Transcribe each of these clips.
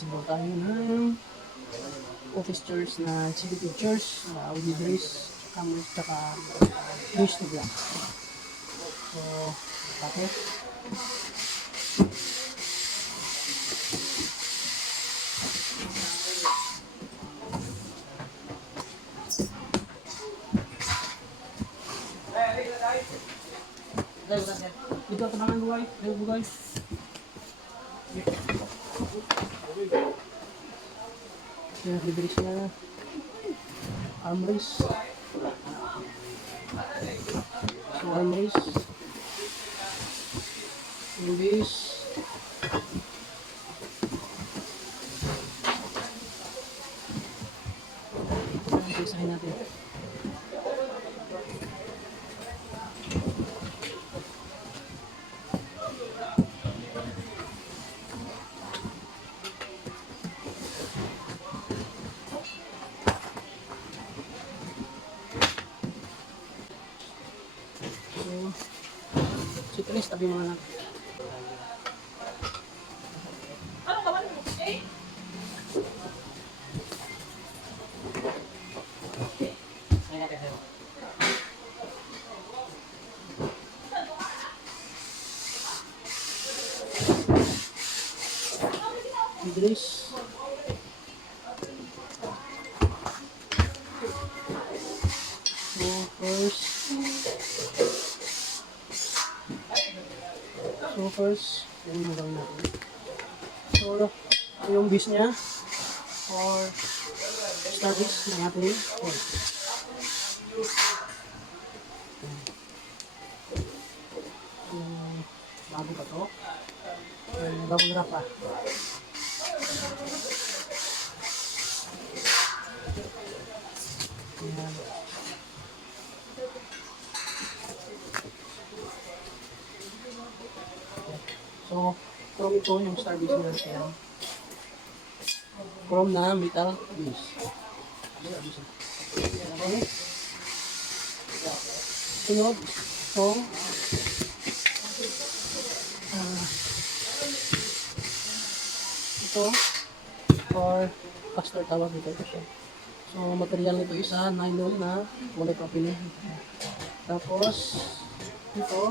mag-assemble tayo ng office chairs na executive chairs, with brace, cameras, tsaka brace to black. So, tapos, dito, tabangan buhay. Dito, buhay. Yan, bibilis na armrest. So, armrest. Yung base. Isahin natin. So, ito tabi mo na lang. Ano ka man? Eh? Idris. So first, yan yung gawin natin. So, ito yung base niya or star base na natin yun. Bago pa to. Double wrap pa. Ayan. So, chrome ito yung star base nila siya. Chrome na metal base. Okay. Sunod. So, ito or caster tawag dito siya. So, material nito is nylon na polypropylene. Tapos, ito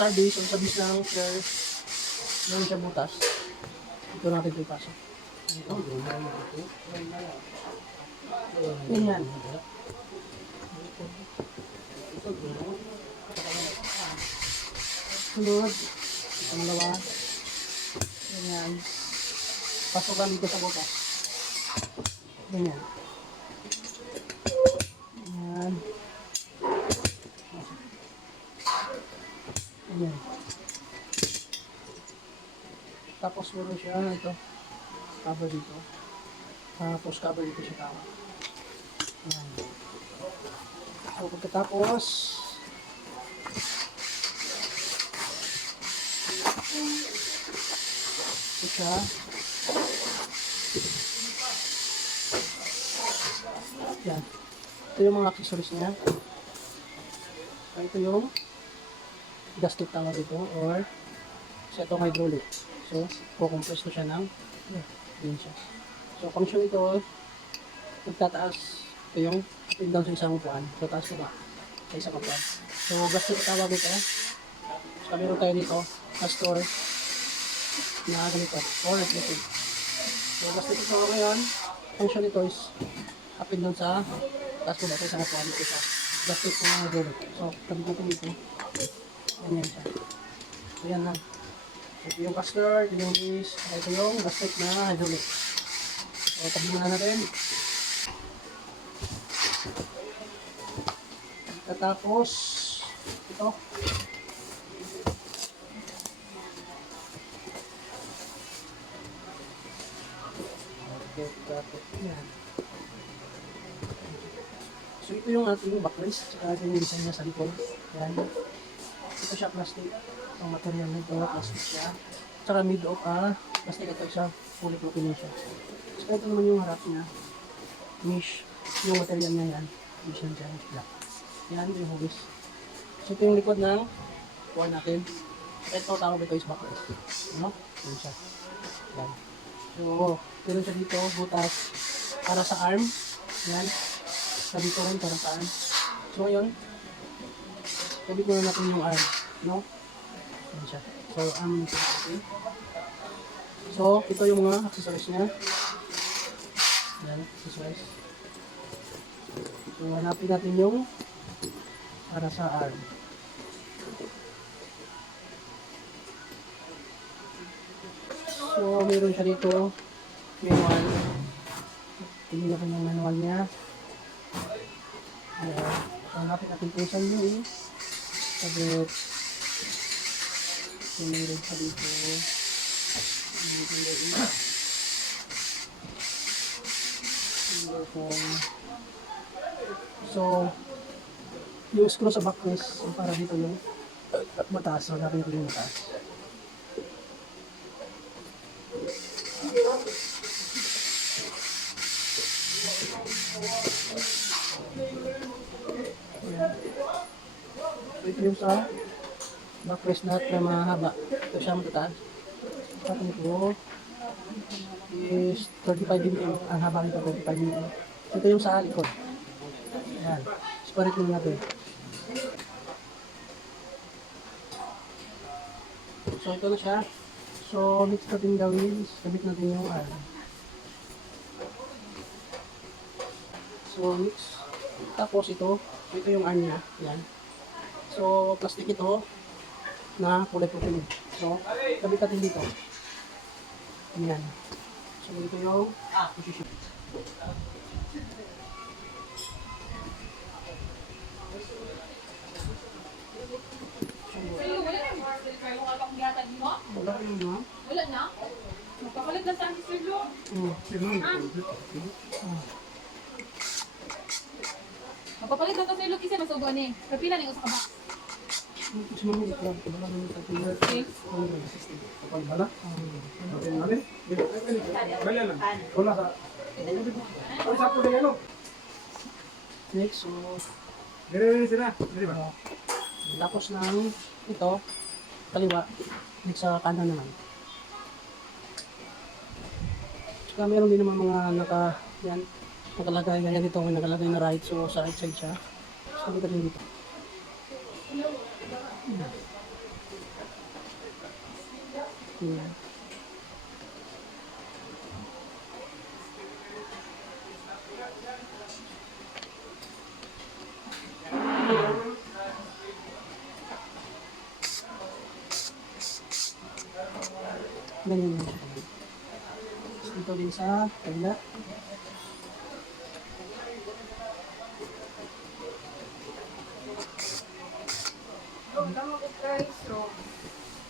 star base o sabis ng chair ng siya butas. Ito natin ito ipasok. Ito. Yan. Sunod. Pangalawa. Ganyan. Pasokan dito sa butas. Ganyan. Yan. Ganyan. Tapos meron siya ito. Cover dito. Tapos cover dito sa tama. Yan. So pagkatapos ito siya. Yan. Ito yung mga accessories niya. Ito yung gasket tawag ito or sa itong hydraulic. So, kukompress ko siya ng yan siya. So, function ito, magtataas ito yung up and down sa isang upuan. So, taas ko ba? Sa isang upuan. So, gasket tawag ito. So, meron tayo dito, castor na ganito or reflective. So, gasket ito ngayon, function ito is up and down sa taas ko ba? Sa isang upuan dito siya. Gasket ko ng hydraulic. So, tabi ko dito. Ganyan siya. So, yan lang. Ito yung caster, ito yung base, ito yung gasket na hydraulic. So, tabi muna natin. Tapos, ito. Yan. So, ito yung ating backrest. Ito yung design niya sa likod. Yan. Ito siya plastic. Ang material nito, plastic siya. Tsaka made of plastic ito siya. Polypropylene siya. So, ito naman yung harap niya. Mesh. Yung material niya yan. Mesh yan dyan. Black. Yan yung hugis. So, ito yung likod ng kuha natin. Ito, tawag ito is backrest. No? Yan siya. Yan. So, meron siya dito, butas para sa arm. Yan. Sa dito rin para sa arm. So, ngayon, sabi ko na natin yung arm. No? Yan siya. So, arm nito natin. So, ito yung mga accessories niya. Yan, accessories. So, hanapin natin yung para sa arm. So, meron siya dito. Manual. Tingnan natin yung manual niya. Ayan. So, hanapin natin kung saan yung sagot. So, meron siya dito. So, yung screw sa backrest, yung para dito yung mataas. So, hanapin natin yung mataas. So, ito yung sa backrest lahat na mahaba. Ito siya matataas. Tapos ito is 35 mm. Ang haba nito 35 mm. Ito yung sa likod. Yan. Separate mo natin. So, ito na siya. So, next natin gawin is kabit natin yung arm. So, next. Tapos ito yung arm niya. Yan. So, plastic ito na kulay puti. So, kabit natin dito. Yan. So, ito yung position. Sa'yo, wala na. Kaya mo akong gatag mo? Wala ko yung mga. Wala na? Magpapalit lang sa akin sa'yo. Magpapalit lang ka sa'yo, kasi masugo ni. Kapila na yung usa ka ba? Kasi mga ito lang. Wala naman sa tingin. Okay. Kapag bala? Wala ka. Next, so, tapos ng ito, kaliwa, next sa kanan naman. Saka meron din naman mga nakalagay ganyan dito, may nakalagay na right, so sa right side siya. So, dito din dito. Yan. Ganyan yan. Tapos dito din sa kabila.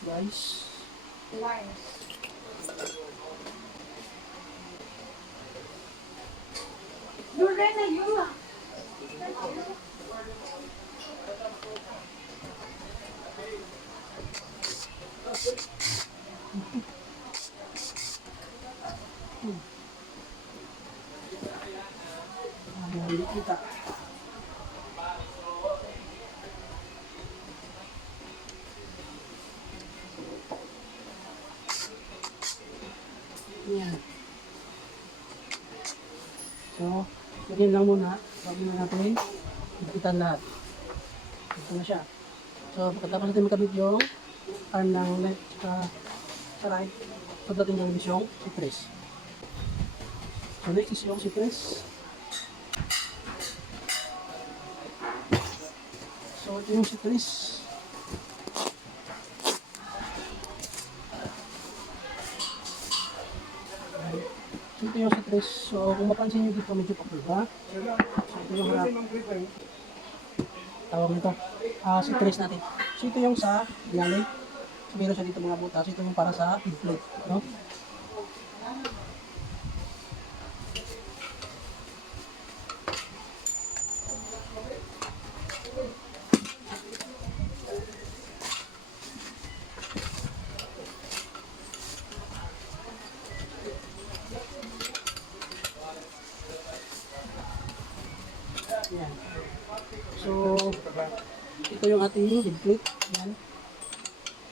Guys. Hindi kita. Yan. So, ganyan lang muna. Bago na natin ipitan lahat. Ito na siya. So, pagkatapos natin makabit yung arm ng left sa right, pagdating ng yung C-press. So, next is yung C-press. So, ito yung C-press. So, ito yung C-press. So, kung mapansin nyo dito, medyo pakulba. So, ito yung harap. Tawag nito. C-press natin. So, ito yung sa ilalim. So, meron siya dito mga butas. Ito yung para sa feed plate. No? Yan. So, ito yung ating head plate. Yan.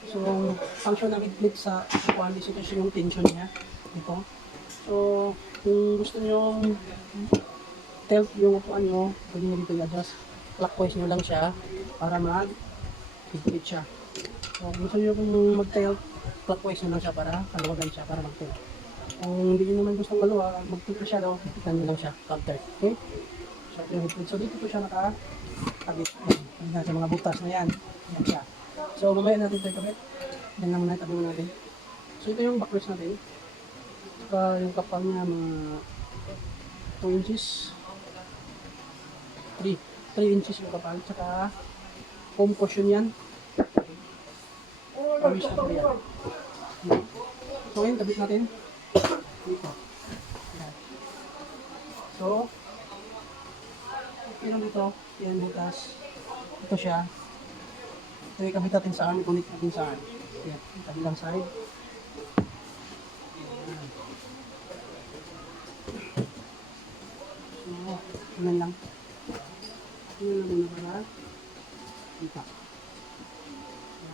So, function ng clip sa quality ito siya yung tension niya. Ito. So, kung gusto nyo tilt yung upuan nyo, pwede nyo dito i-adjust. Clockwise nyo lang siya para mag-higpit siya. So, kung gusto nyo kung mag-tilt, clockwise nyo lang siya para kaluwagan siya, para mag-tilt. Kung hindi nyo naman gustong maluwa, mag-tilt siya daw, hipitan nyo lang siya, counter. Okay? So, yung higpit. So, dito po siya naka-tabit. Yan, sa mga butas na yan. Yan siya. So, mamaya natin ito ikabit. Yan lang muna, tabi mo natin. So, ito yung backrest natin. Saka yung kapal niya, mga 2 inches. 3 inches yung kapal. Saka, foam cushion yan. Pamis na po yan. So, ngayon, tabit natin. Dito. Yan. So, meron dito. Yan, butas. Ito siya. Ito yung kabit natin saan, connect natin saan. Yan, kabilang side. Yan. So, yan lang. Yan lang muna para dito.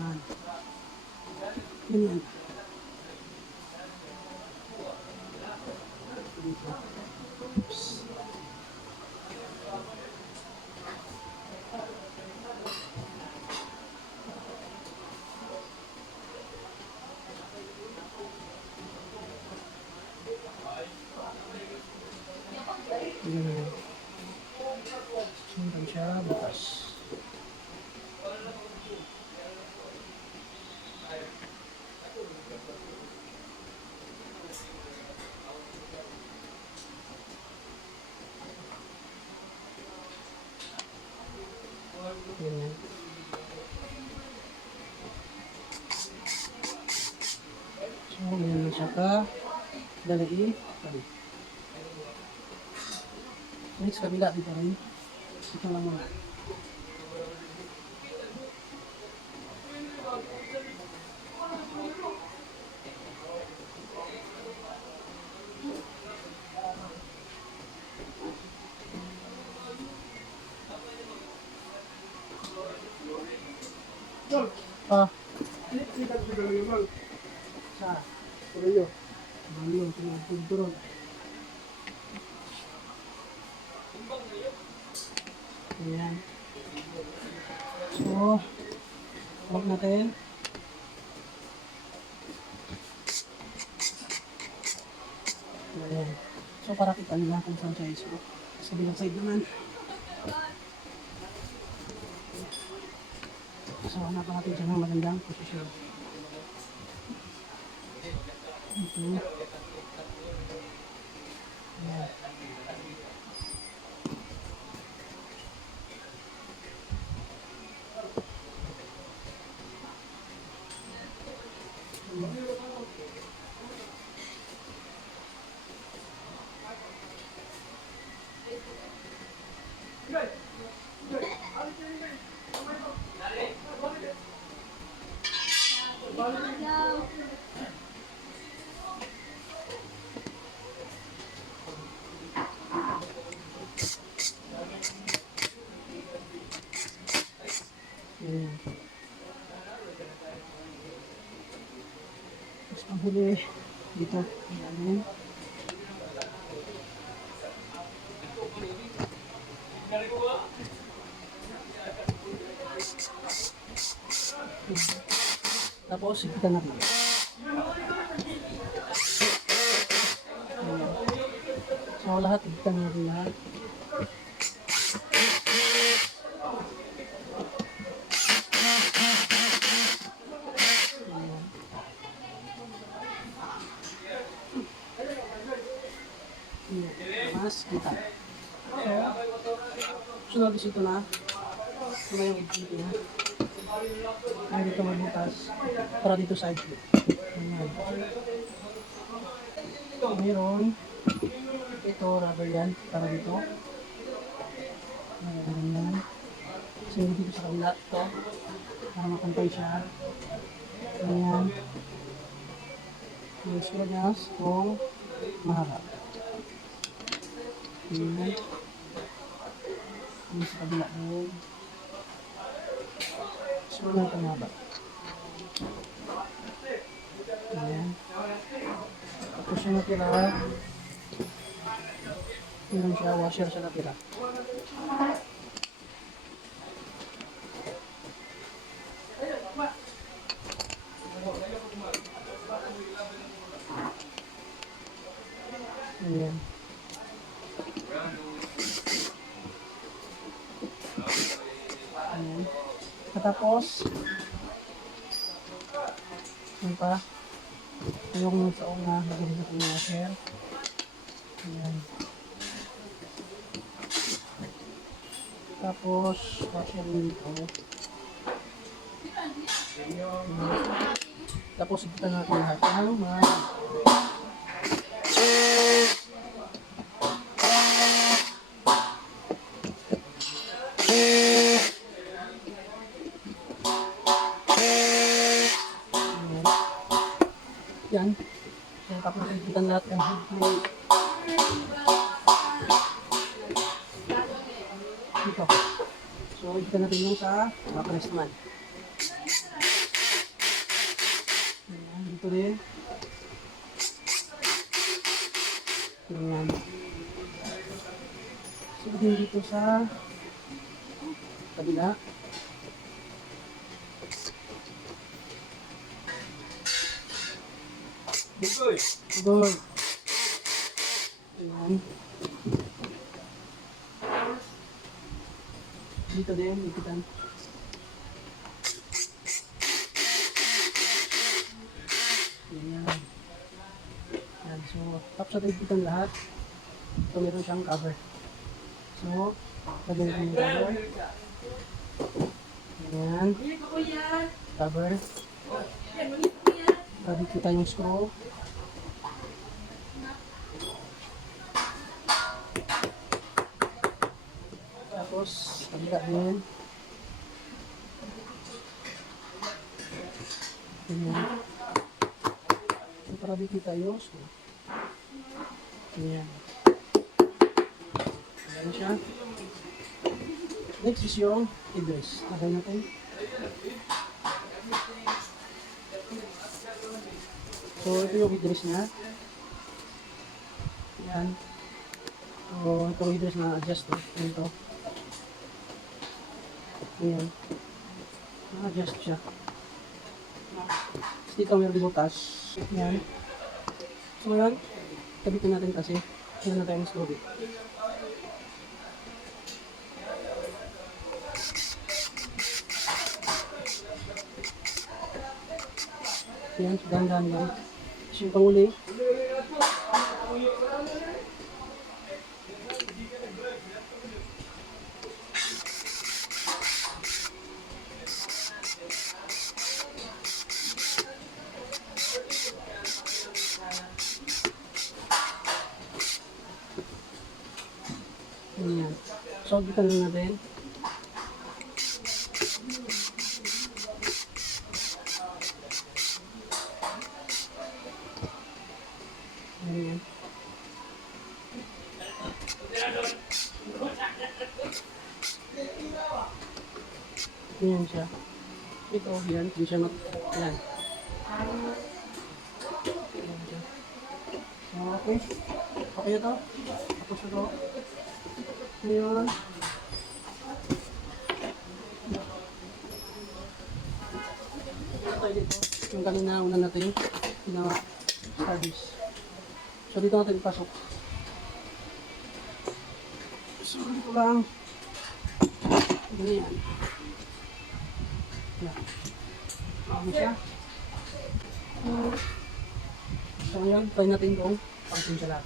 Yan. Yan. Dito. Oops. Yan. Sundan siya, butas. Ganyan. So, ganyan lang siya ka. Dalain. Tabi. Next, kabila dito rin. Ito lang muna. Ah. Sa. Puro Malo, sinapagdurog. Ayan. So, huwag natin. Ayan. So, para kita nila kung saan siya iso. Sa bilang side naman. So, hanap natin siya ng magandang posisyon. Ito. Ayan. Ayan. Tapos panghuli dito. Ayan. Tapos ipitan natin. Ayan. So lahat ipitan natin lahat. Mas kita. So, sunod is ito na. Ito na yung edge niya. Ay, dito magbutas. Para dito side clip. Ayan. Meron. Ito, rubber yan. Para dito. Ayan. So, dito sa kabila. Ito. Para makampay siya. Ayan. Yung sunod niya. Kung mahaba. Ayan. Yung sa kabila doon. So, na ito mahaba. Ayan. Tapos yung natira, yun siya, washer siya natira. Ayan. Ayan. Tapos, yun pa, yung sa una, nagawin natin yung washer. Ayan. Tapos, washer din ito. Tapos, ipitan natin lahat ng mga yan. Yan, tapos ipitan lahat ng dito. So, ipitan natin yung sa makinis naman. Ayan, dito rin. Ayan. So, din dito sa kabila. Good. Ayan. Dito din, ipitan. Ayan. Ayan. So, tapos natin ipitan lahat. So, meron siyang cover. So, lagyan natin yung cover. Ayan. Cover. Dito kita yung screw. Tapos, kabila din. Ayan. So, para dito kita yung screw. Ayan. Ayan siya. Next is yung headrest. Lagay natin. So, ito yung headrest niya. Ayan. So, ito yung headrest na adjust. Ito. Ayan. Na-adjust siya. Tapos dito meron butas. Ayan. So, ngayon, kabitin natin kasi. Ayan na tayo mas lobby. Ayan, dahan-dahan lang. Tapos yung panguli. Ayan. So, bitan na natin. Ayan. Ayan siya. Ito, yan. Hindi siya yan. Ayan siya. So, okay. Okay ito. Tapos ito. Ngayon. Ito dito. Yung kanina una natin na service. So, dito natin ipasok. So, dito lang. Ganyan. Yan. Ano siya? So, ngayon, try natin itong pang-sinsala.